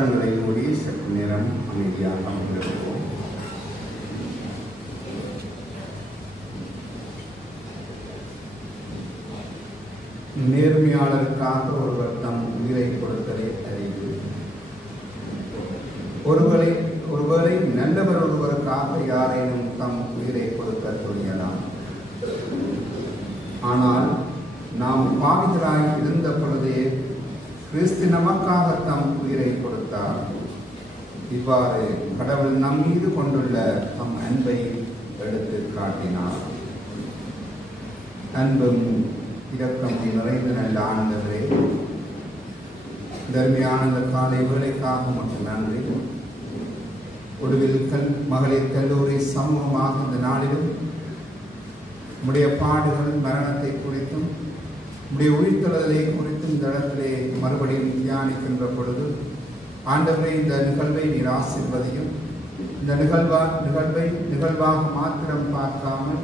கண்களை மூடி சற்று நேரம் அமைதியாக அமர்ந்திருப்போம். நேர்மையாளருக்காக ஒருவர் தம் உயிரை கொடுத்ததை அறிவு. ஒருவரை நல்லவர் ஒருவருக்காக யாரேனும் தம் உயிரை கொடுக்க துணியலாம். ஆனால் நாம் பாவிகளாய் இருந்த பொழுதே கிறிஸ்து நமக்காக தம் உயிரை கொடுத்தார். இவ்வாறு கடவுள் நம் மீது கொண்டுள்ள தம் அன்பை எடுத்து காட்டினார். அன்பும் இரக்கம் நிறைந்த நல்ல ஆனந்தங்களே, தர்மியான அந்த காலை வேலைக்காக மட்டும் நன்றி. ஒடுவில் மகளிர் கல்லூரி சமூகமாக இந்த நாளிலும் உடைய பாடுகள் மரணத்தை குறித்தும் உடைய உயிர்த்தெழுதலை குறித்தும் இந்த இடத்திலே மறுபடியும் தியானிக்கின்ற பொழுது ஆண்டவரே இந்த நிகழ்வை நீர் ஆசீர்வதியும். இந்த நிகழ்வாக மாத்திரம் பார்க்காமல்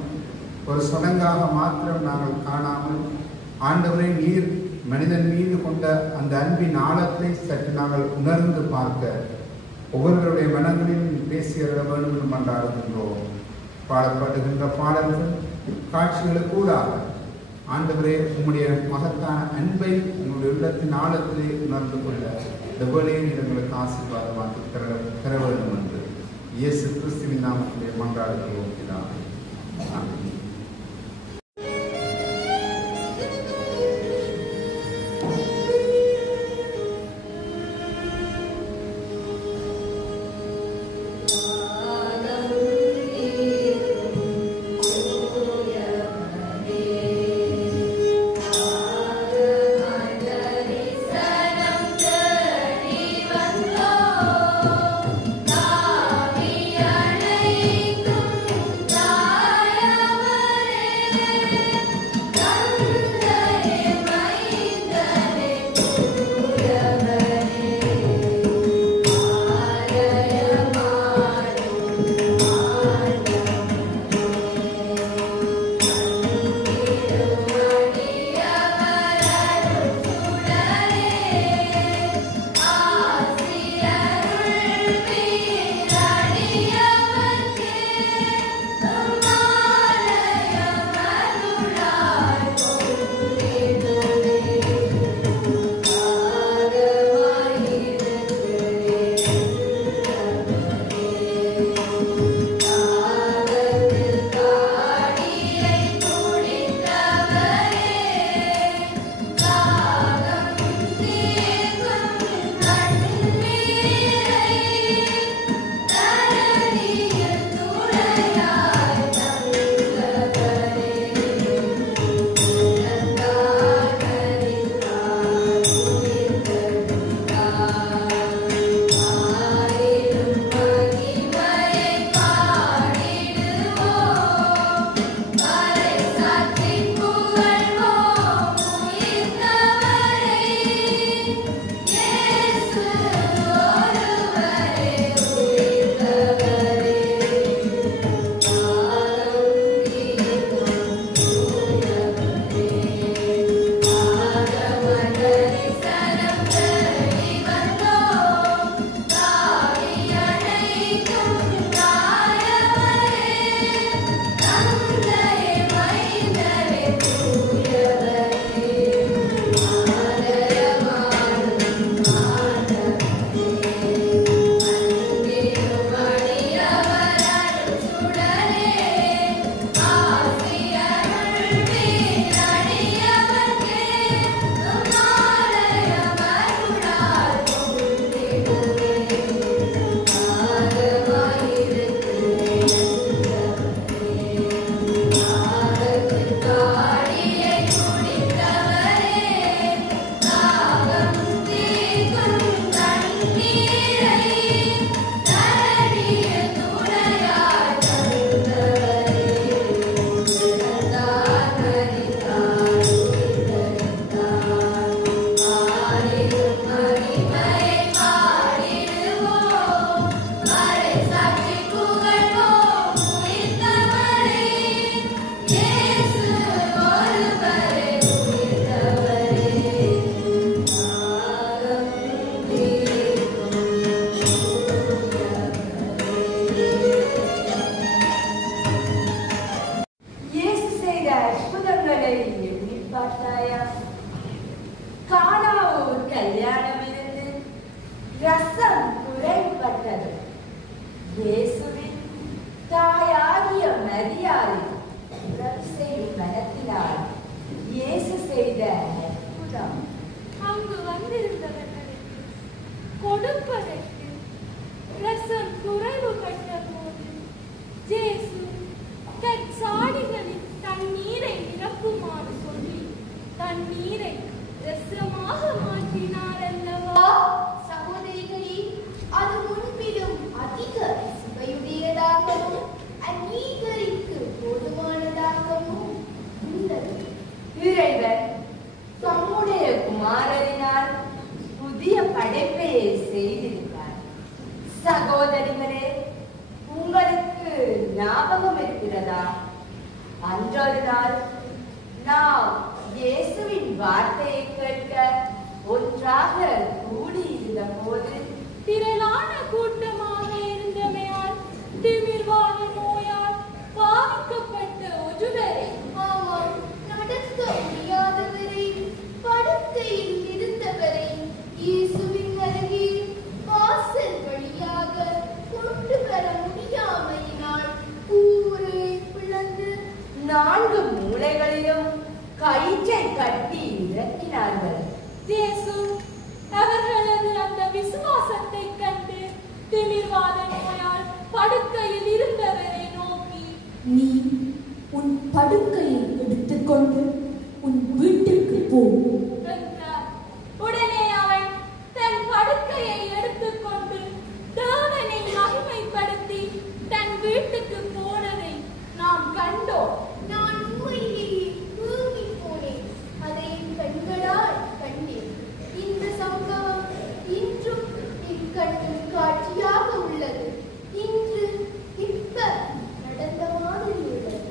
ஒரு சடங்காக மாத்திரம் நாங்கள் காணாமல் ஆண்டவரை நீர் மனிதன் மீது கொண்ட அந்த அன்பின் ஆழத்தை சற்று நாங்கள் உணர்ந்து பார்க்க ஒவ்வொருவருடைய மனங்களிலும் பேசியற வேண்டும் என்றாடுகின்றோம். பாடப்படுகின்ற பாடல்கள் காட்சிகளுக்கூடாக ஆண்டவரே உம்முடைய மகத்தான அன்பை உங்களுடைய உள்ளத்தின் ஆழத்திலே உணர்ந்து கொள்ள இந்த வேளையை எங்களுக்கு ஆசீர்வாதமாக்கி தர வேண்டும் என்று இயேசு கிறிஸ்துவின் நாமத்திலே மன்றாடுகிறோம். ஆமென். Thank you. பார்த்தாயா? கானாவூர் கல்யாணம் இருந்து ரசம் குறைபட்டது. இயேசுவின் தாயாகிய மரியாதை செய்யும் மனத்தினால் இயேசு செய்த அற்புதம். அங்கு வந்திருந்தவர்களுக்கு கொடுப்பதற்கு ரசம் குறைவுபட்ட போது இயேசு கற்சாடிகளில் தண்ணீரை நிரப்புமாறு சொல்லி தண்ணீரை ரசமாக மாற்றினார் அல்லவா? சகோதரிகளே, அது முன்பிலும் அதிக சுவையுடையதாகவும் அநீகரிக்கு போதுமானதாகவும் உள்ளது. இறைவன் தம்முடைய குமாரனினால் புதிய படைப்பையே செய்திருக்கிறார். சகோதரிகளே, உங்களுக்கு ஞாபகம் இருக்கிறதா? அன்றொரு நாள் நாம் இயேசுவின் வார்த்தையை கேட்க ஒன்றாக கூடியிருந்த போது திரளான கூட்டமாக இருந்தமையால் திமிர்வாத நோயால் பாதிக்கப்பட்ட ஒருவரை, ஆமாம், நடக்க முடியாதவரை, படுக்கையில் இருந்தவரை இயேசுவின் அருகே வாசல் வழியாக கொண்டு வர முடியாமையினால் கூரை பிளந்து 4 மூலைகளிலும் கயிற்றை கட்டி இறக்கினார்கள். இயேசு அவர்களது அந்த விசுவாசத்தை கண்டு திமிர்வாத நோயால் படுக்கையில் இருந்தவரை நோக்கி, நீ உன் படுக்கையை எடுத்துக்கொண்டு உன் வீட்டுக்கு போ என்றார். உடனே அவன் தன் படுக்கையை எடுத்துக்கொண்டு தேவனை மகிமைப்படுத்தி தன் வீட்டுக்கு போனதை நாம் கண்டோம். நான் உண்மையிலேயே தூங்கிப் போனேன். அதை என் கண்களால் கண்டேன். இந்த சம்பவம் இன்றும் என் கண்ணில் காட்சியாக உள்ளது. இன்று இப்ப நடந்த மாதிரி உள்ளது.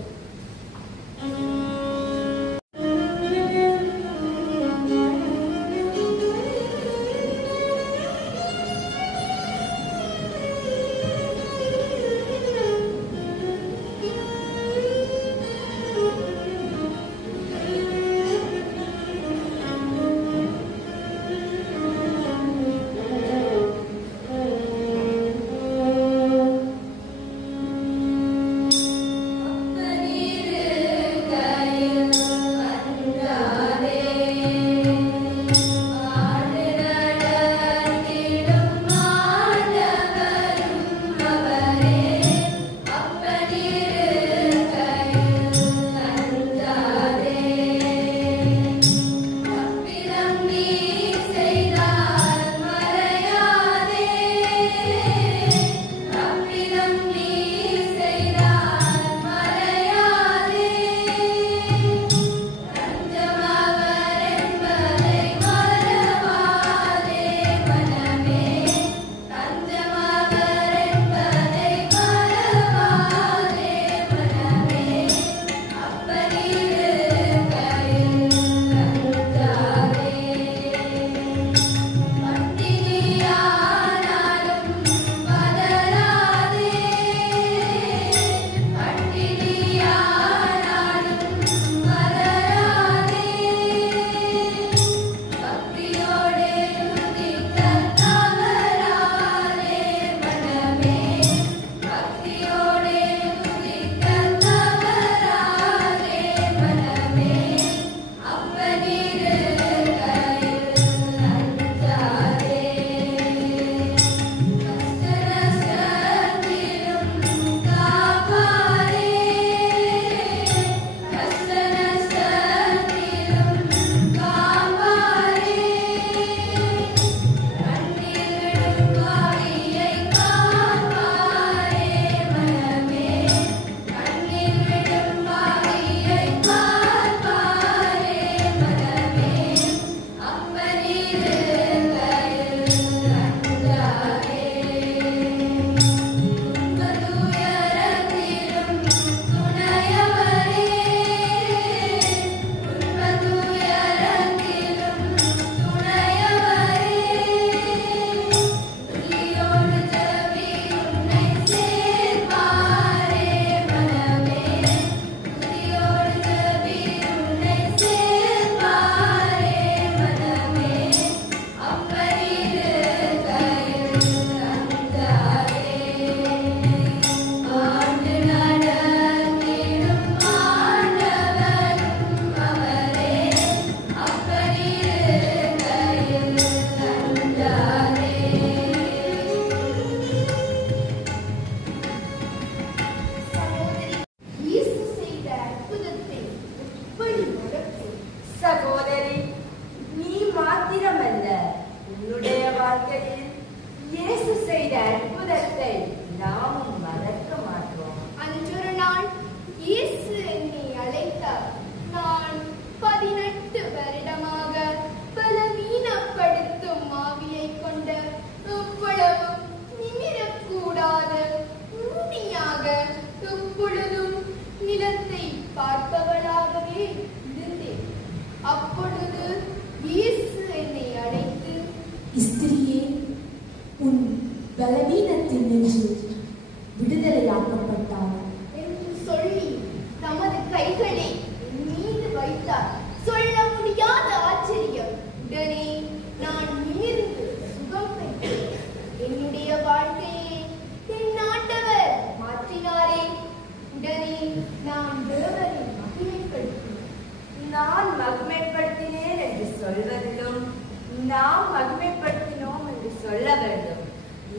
நாம் மகிமைப்படுத்தினோம் என்று சொல்ல வேண்டும்.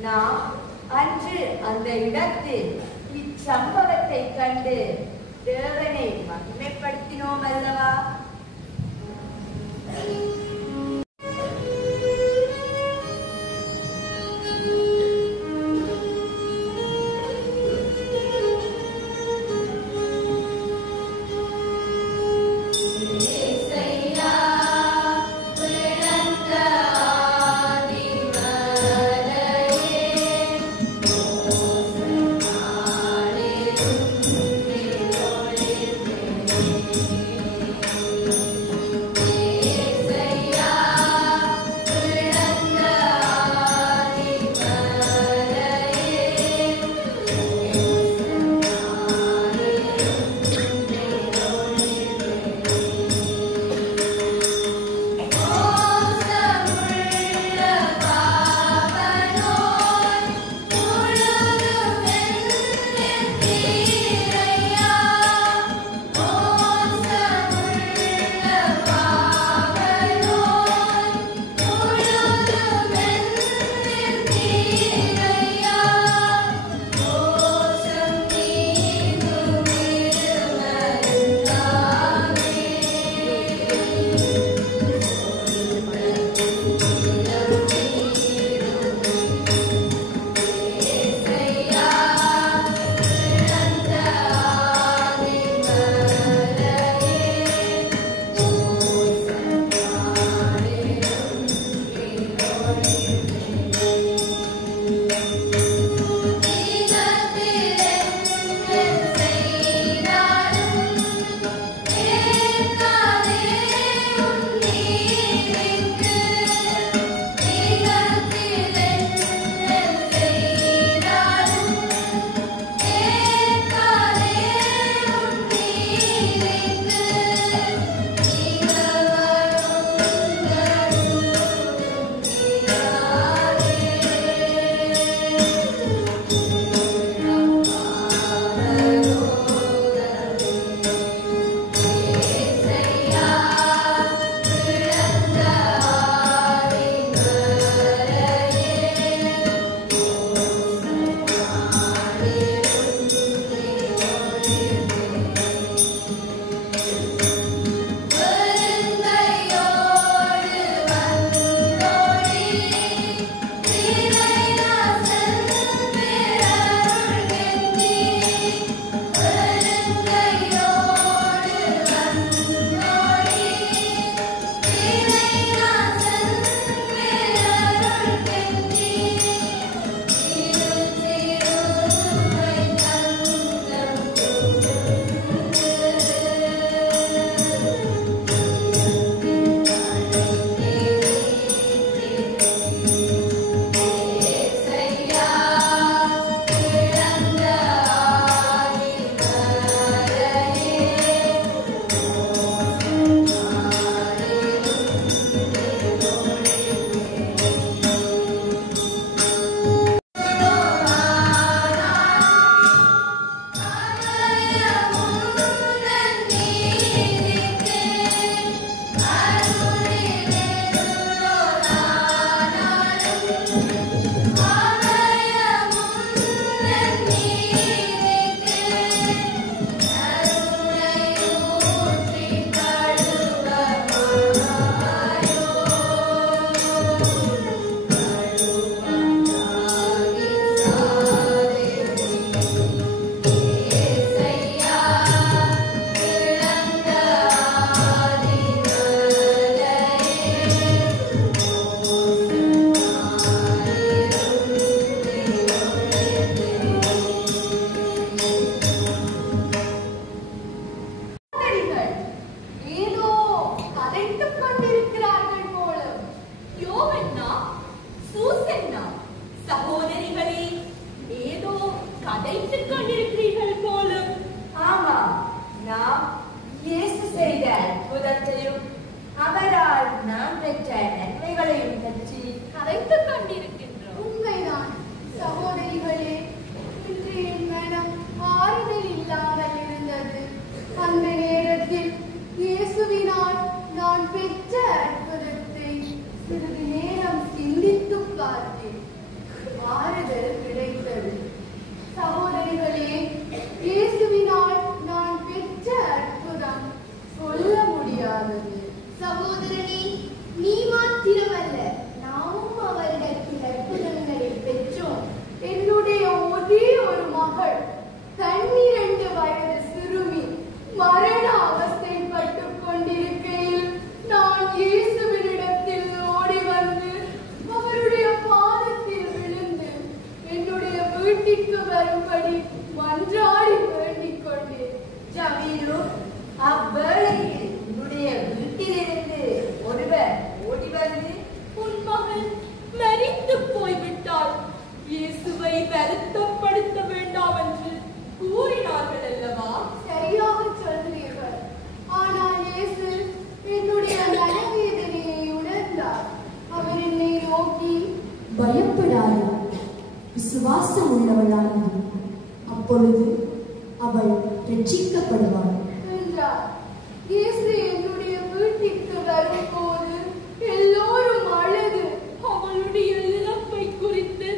நாம் அன்று அந்த இடத்தில் இச்சம்பவத்தை கண்டு தேவனை மகிமைப்படுத்தினோம் அல்லவா? சிறிது நேரம் சிந்தித்து பார்த்தேன். ஆறுதல் கிடைத்தது. சகோதரிகளே, இயேசுவினால் நான் பெற்ற அற்புதம் சொல்ல முடியாதது. சகோதரனே, நீ மாத்திரமல்ல, நாமும் அவரிடத்தில் அற்புதங்களை பெற்றோம். என்னுடைய ஒரே ஒரு மகள் 12 வயது சிறுமி மரண அவஸ்தைப்பட்டுக் கொண்டிருக்கையில் நான் இயேசுவினிடத்தில் ஓடி வந்து அவருடைய பாதத்தில் விழுந்து என்னுடைய வீட்டிற்கு வரும்படி மன்றாடி வேண்டிக் கொண்டேன். ஜமீலு, அவ்வேளையில் உன்னுடைய வீட்டிலிருந்து ஒருவர் ஓடி வந்து உன் மகள் மரித்து போய்விட்டாள், இயேசுவை வருத்தப்படுத்த வேண்டாம் என்று கூறினார்கள் அல்லவா? சரியாக சொல்கிறீர்கள். ஆனால் இயேசு என்னுடைய மனவேதனையை உணர்ந்தார். அவர் என்னை நோக்கி, பயப்படாதே, விசுவாசம் உள்ளவளாயிரு, அப்பொழுது அவள் ரட்சிக்கப்படுவாள் என்றார். இயேசு என்னுடைய வீட்டிற்கு வரும்போது எல்லோரும் அழுது அவளுடைய இழப்பை குறித்து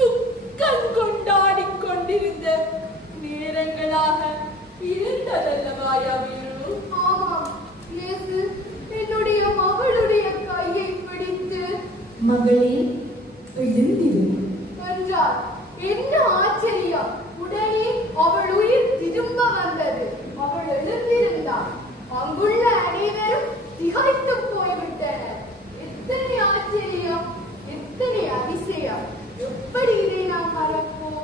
துக்கம் கொண்டாடிக் கொண்டிருந்த நேரங்களாக இருந்ததல்லவா யமீரு? ஆமாம், இயேசு என்னுடைய மகளுடைய கையை பிடித்து, மகளே, எழுந்திரு என்றார். என்ன ஆச்சரியம்! உடனே அவள் உயிர் திரும்ப வந்தது. அவள் எழுந்திருந்தாள். அங்குள்ள அனைவரும் திகைத்து போய்விட்டனர். எத்தனை ஆச்சரியம், எத்தனை அதிசயம்! எப்படி இதை நாம் மறப்போம்?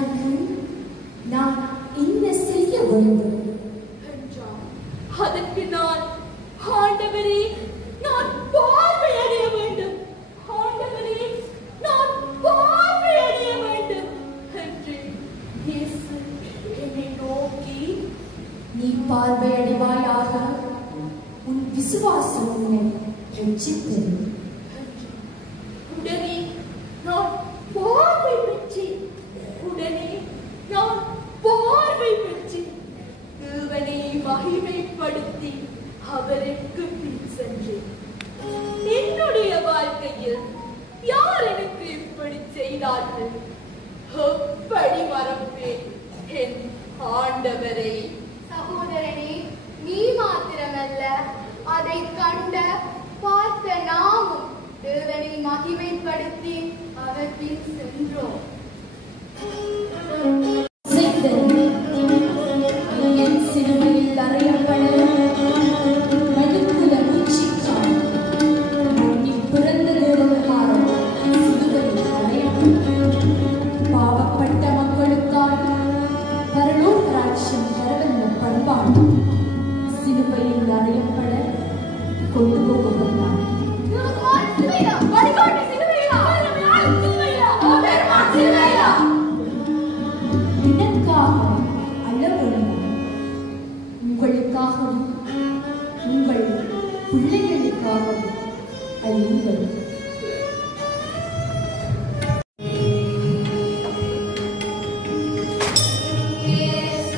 அதற்கு நான் என்ன செய்ய வேண்டும் என்றார். அதற்கு நான், ஆண்டவரே, நான் பார்வையடைய வேண்டும், ஆண்டவரே, நான் பார்வையடைய வேண்டும் என்று இயேசு என்னை நோக்கி, நீ பார்வையடைவாயாக, உன் விசுவாசம் உன்னை ரட்சித்தது. உடனே நான் பார்வை பெற்றேன். உடனே நான் பார்வை பெற்றேன். தேவனை மகிமைப்படுத்தி அவருக்கு பின் சென்றேன். என்னுடைய வாழ்க்கையில் யார் எனக்கு இப்படி செய்தார்கள்? எப்படி மறப்பேன் என் ஆண்டவரை? சகோதரனே, நீ மாத்திரமல்ல, அதை கண்ட பார்த்த நாமும் தேவனை மகிமைப்படுத்தி அவர் பின் சென்றோம். என் சிலுவையில் அறையப்பட மனுக்குல மூச்சிக்காய் நீ பிறந்ததற்காக சிலுவையில் அறையப்பட பாவப்பட்ட மக்களுக்காய் பரலோக ராஜ்யம் வரவல்ல பண்பாடு சிலுவையில் அறையப்பட கொண்டு போகப்பட்டார். எனக்காக அளவெல்லாம் உங்களுக்காகவும் உங்கள் பிள்ளைகளுக்காகவும் அழிங்கள். Yes.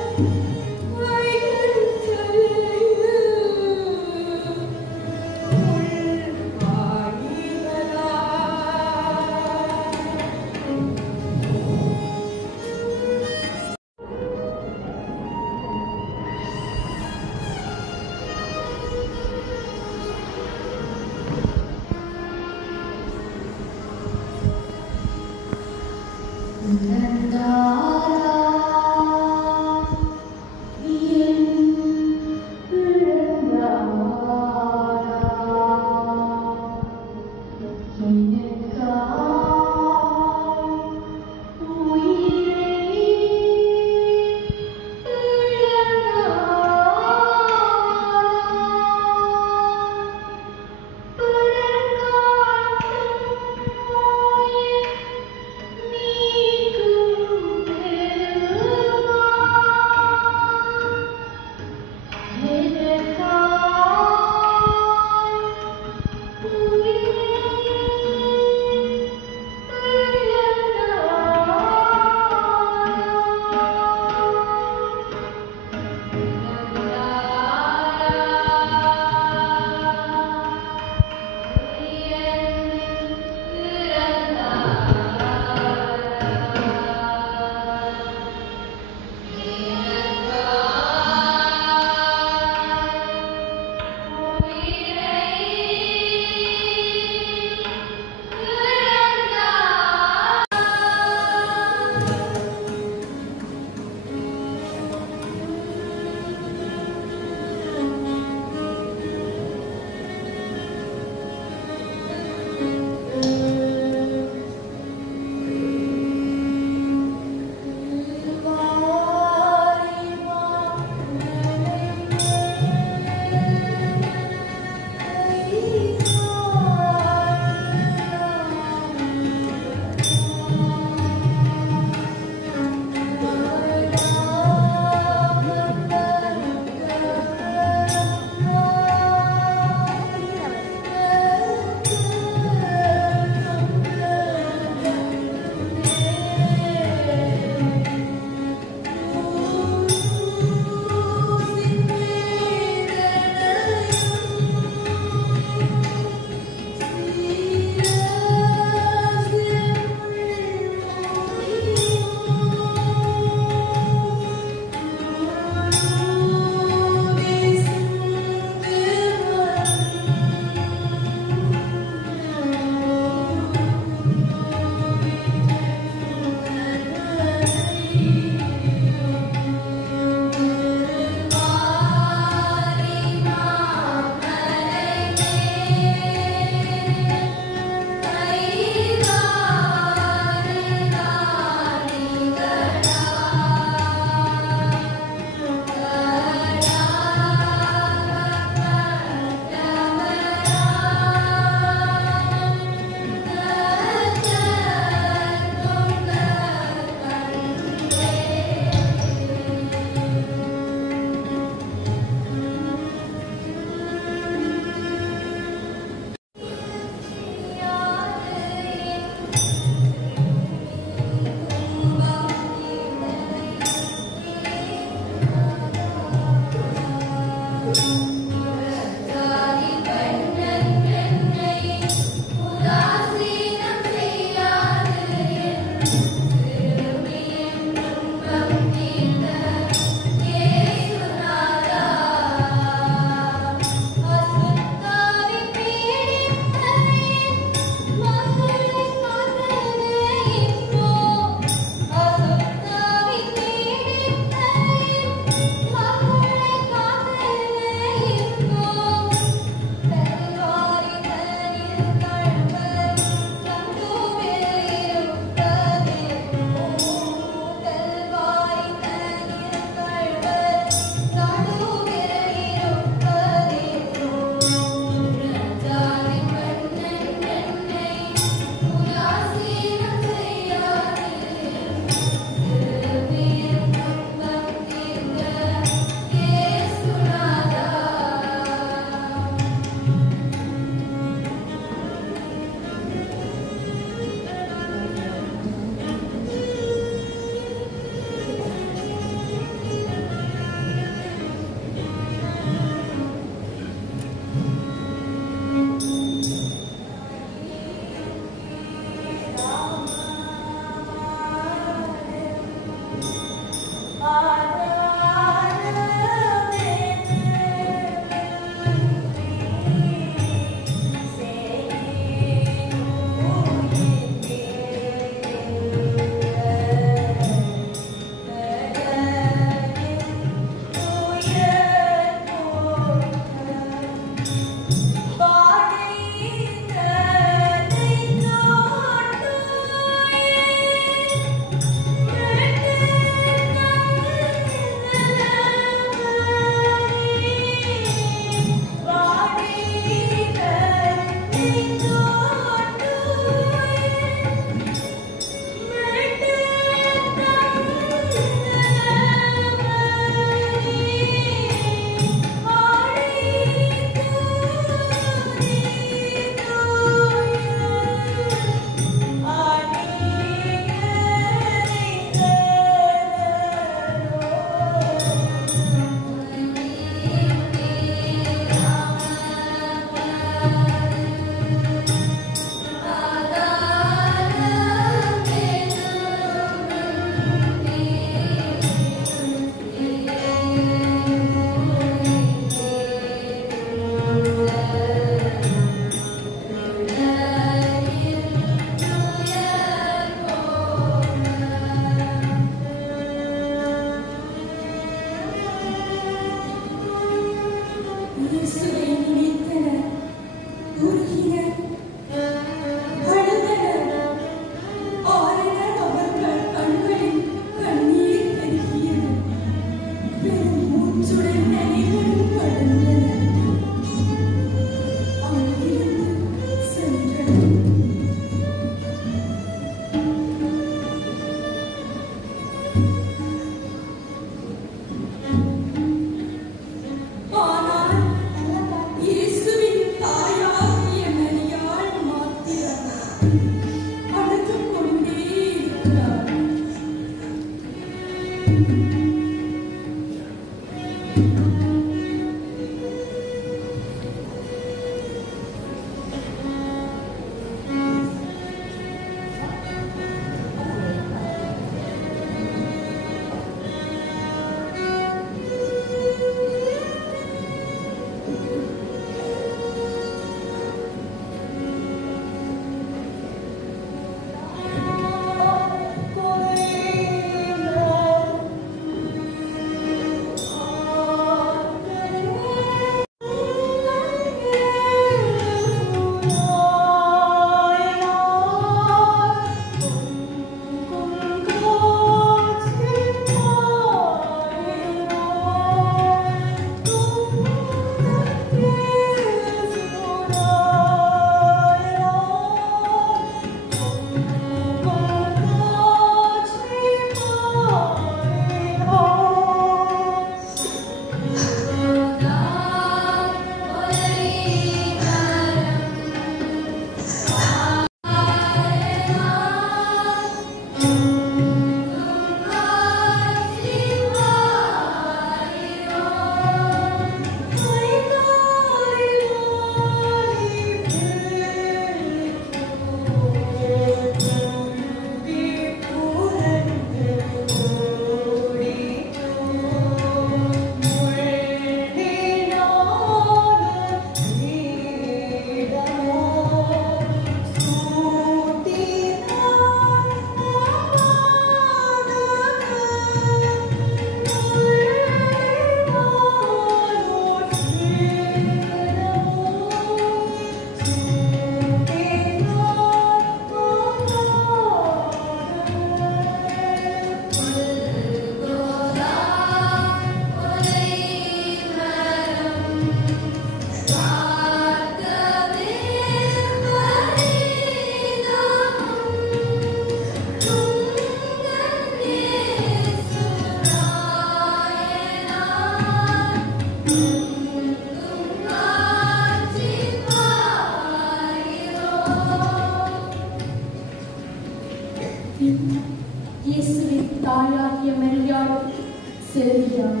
செல்கிறார்.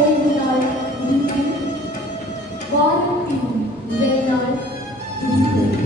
ஓய்வு நாள் முடிந்து வாரத்தின் முதல் நாள் முடிந்தது.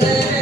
Yeah.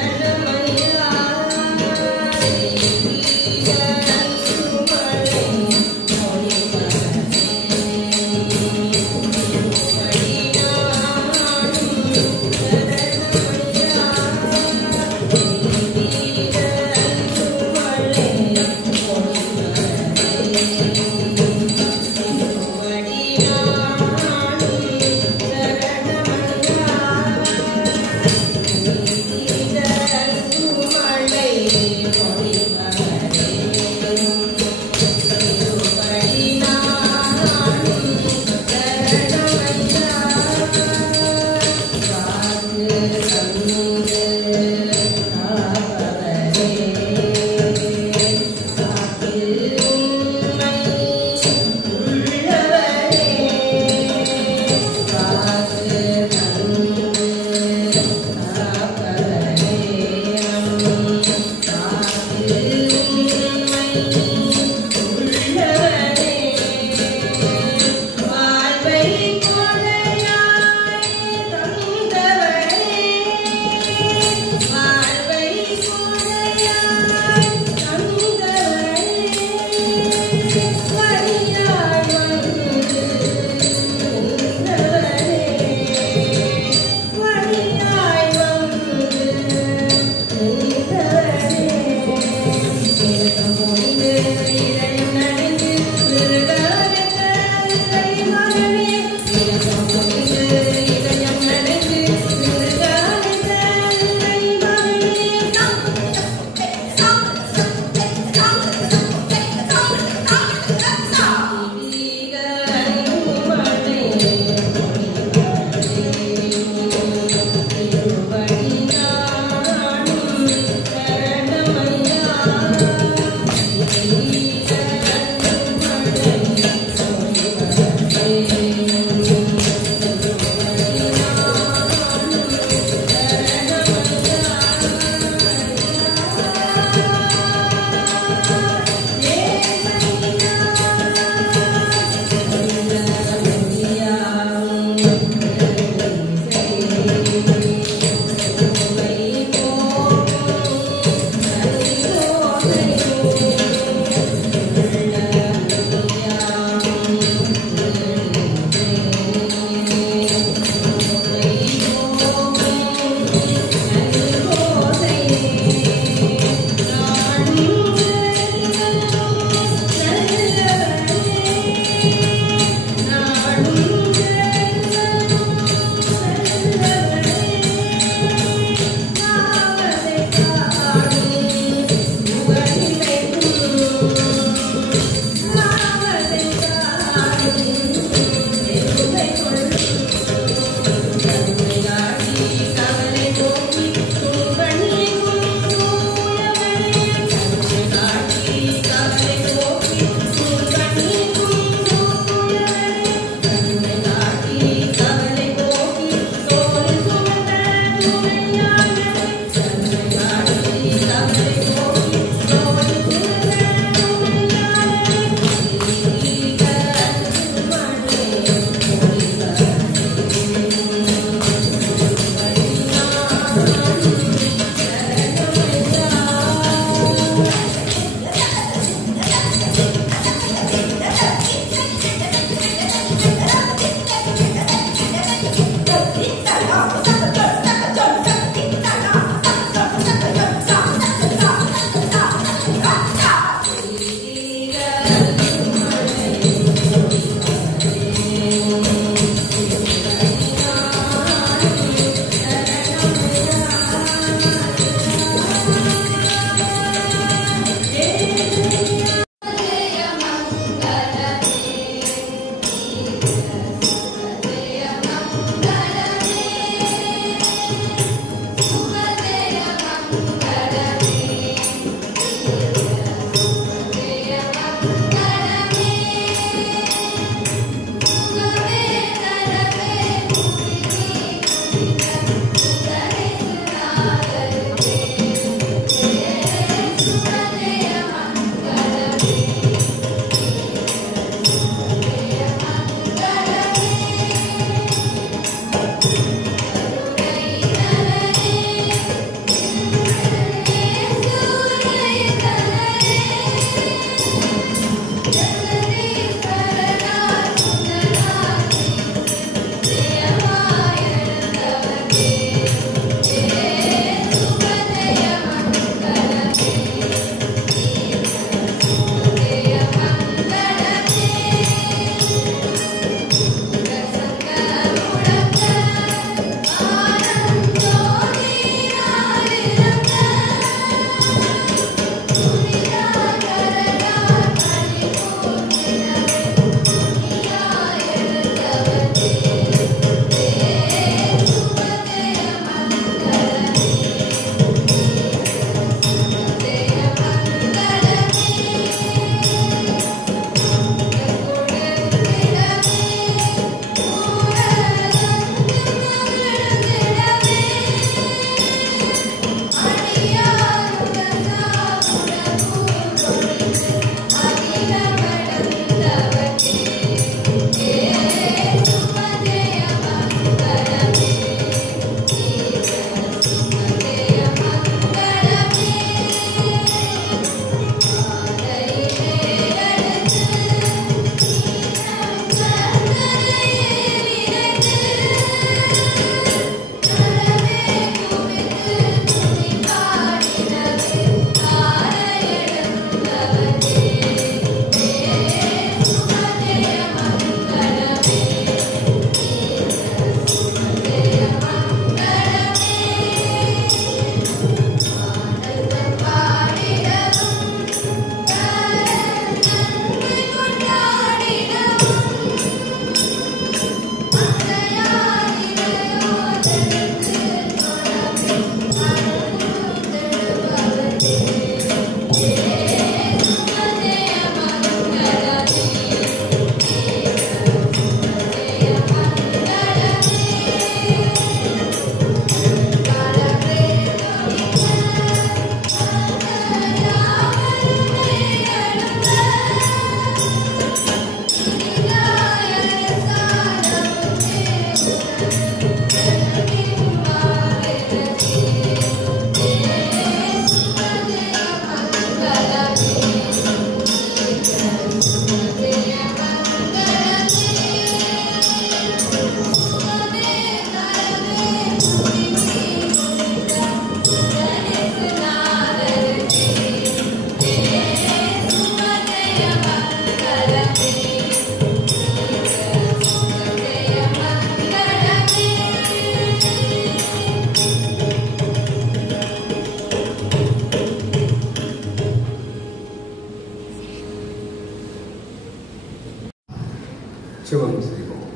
ஜெபம் செய்வோம்.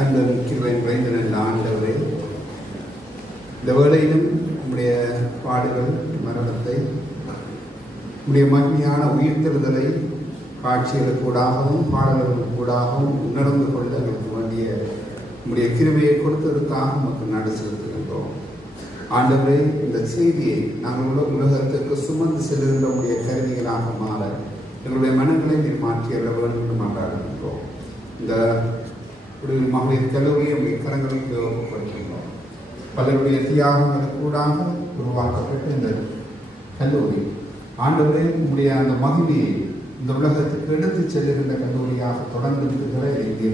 அந்த கிருபை நிறைந்த நல்ல ஆண்டவரே, இந்த வேளையிலும் உம்முடைய பாடுகள், மரணத்தை, உம்முடைய மகிமையான உயிர்த்தெழுதலை காட்சிகளுக்கூடாகவும் பாடல்களுக்கூடாகவும் உணர்ந்து கொள்ள எங்களுக்கு வேண்டிய உம்முடைய கிருபையை கொடுத்ததற்காக நமக்கு நடு செலுத்துகின்றோம். ஆண்டவரே, இந்த செய்தியை நாங்கள் உலகத்திற்கு சுமந்து செல்கின்ற உடைய கருவிகளாக மாற எங்களுடைய மனங்களை நீர் மாற்றியற வேண்டும் என்று மன்றாடுகின்றோம். இந்த மகளிர் கல்லூரியை உடைய கரங்களுக்கு உபயோகப்படுகின்றோம். பலருடைய தியாகங்களுக்கு கூடாக உருவாக்கப்பட்ட இந்த கல்லூரி ஆண்டவரே, உடைய அந்த மகிமையை இந்த உலகத்துக்கு எடுத்துச் செல்லுகின்ற கல்லூரியாக தொடர்ந்து இருக்கிற இங்கே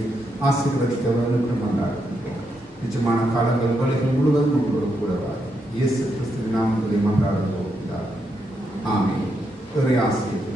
ஆசீர்வதிக்க வேண்டும் என்று மன்றாடுகின்றோம். நிச்சயமான காலங்கள் வேலைகள் முழுவதும் உங்களோடு கூடவார். இயேசு கிறிஸ்துவின் நாமத்திலே மன்றாடுகிறோம். ஆமென். ஆசீர்வாதம்.